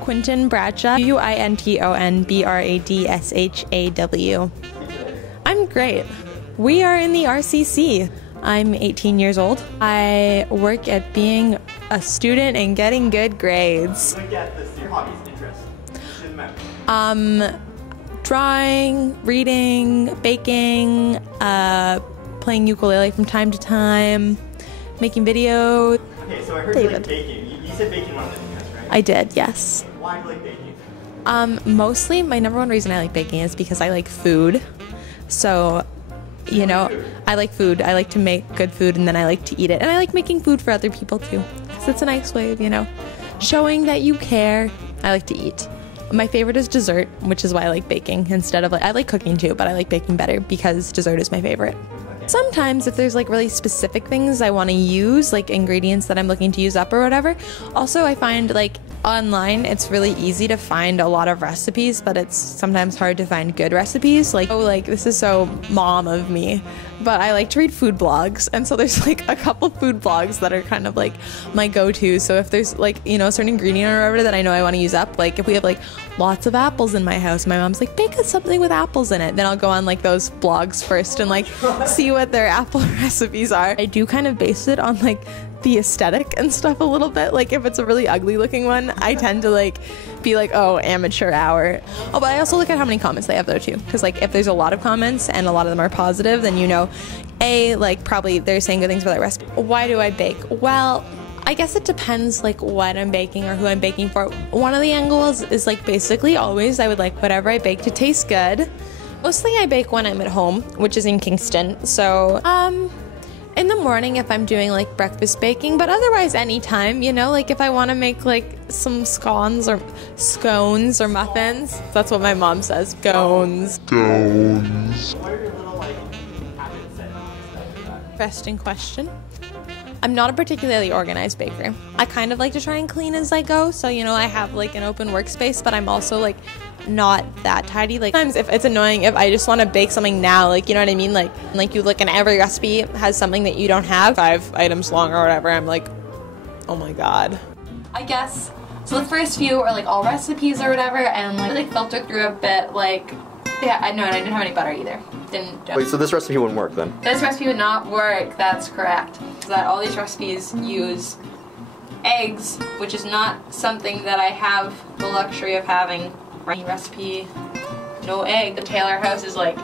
Quinton Bradshaw, Quinton Bradshaw. I'm great. We are in the RCC. I'm 18 years old. I work at being a student and getting good grades. Your hobbies, interests. Drawing, reading, baking, playing ukulele from time to time, making videos. Okay, so I heard you like baking. You said baking one of the things, right? I did, yes. Why do you like baking? Mostly, my number one reason I like baking is because I like food. So, you know, I like food. I like to make good food and then I like to eat it. And I like making food for other people too. Because it's a nice way of, you know, showing that you care. I like to eat. My favorite is dessert, which is why I like baking instead of I like cooking too, but I like baking better because dessert is my favorite. Sometimes if there's like really specific things I want to use, like ingredients that I'm looking to use up or whatever. Also, I find like online it's really easy to find a lot of recipes, but it's sometimes hard to find good recipes. Like, oh, like this is so mom of me, but I like to read food blogs, and so there's like a couple food blogs that are kind of like my go-to. So if there's like, you know, a certain ingredient or whatever that I know I want to use up, like if we have like lots of apples in my house, my mom's like, bake us something with apples in it, then I'll go on like those blogs first and like see what their apple recipes are. I do kind of base it on like the aesthetic and stuff a little bit. Like if it's a really ugly looking one, I tend to like be like, oh, amateur hour. Oh, but I also look at how many comments they have though too, because like if there's a lot of comments and a lot of them are positive, then you know, like probably they're saying good things about that recipe. Why do I bake? Well, I guess it depends like what I'm baking or who I'm baking for. One of the angles is like basically always I would like whatever I bake to taste good. Mostly I bake when I'm at home, which is in Kingston. So, in the morning if I'm doing like breakfast baking, but otherwise anytime, you know, like if I want to make like some scones or muffins. That's what my mom says, scones. What are your little like habits and stuff like that? Interesting question. I'm not a particularly organized baker. I kind of like to try and clean as I go, so you know I have like an open workspace, but I'm also like not that tidy. Like sometimes if it's annoying if I just want to bake something now, like you know what I mean, like you look and every recipe has something that you don't have, 5 items long or whatever. I'm like, oh my god. I guess so. The first few are like all recipes or whatever, and like filter through a bit. Like yeah, I know, and I didn't have any butter either. Wait, so this recipe wouldn't work then? This recipe would not work, that's correct. So that all these recipes use eggs, which is not something that I have the luxury of having. Any recipe, no egg. The Taylor house is like,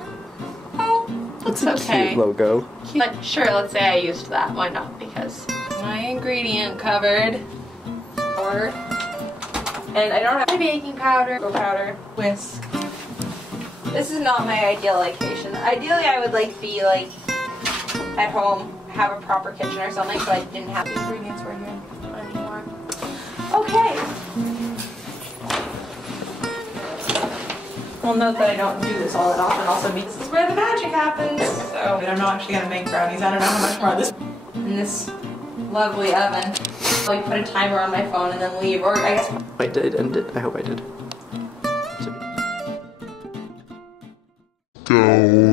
oh, looks okay. Cute logo. But sure, let's say I used that. Why not? Because my ingredient cupboard, and I don't have my baking powder, whisk. This is not my ideal location. Ideally, I would like be like at home, have a proper kitchen or something, so I didn't have these ingredients right here anymore. Okay. Well, note that I don't do this all that often also means this is where the magic happens. So I'm not actually gonna make brownies. I don't know how much more of this in this lovely oven. Like put a timer on my phone and then leave, or I guess. I did end it. I hope I did. Go.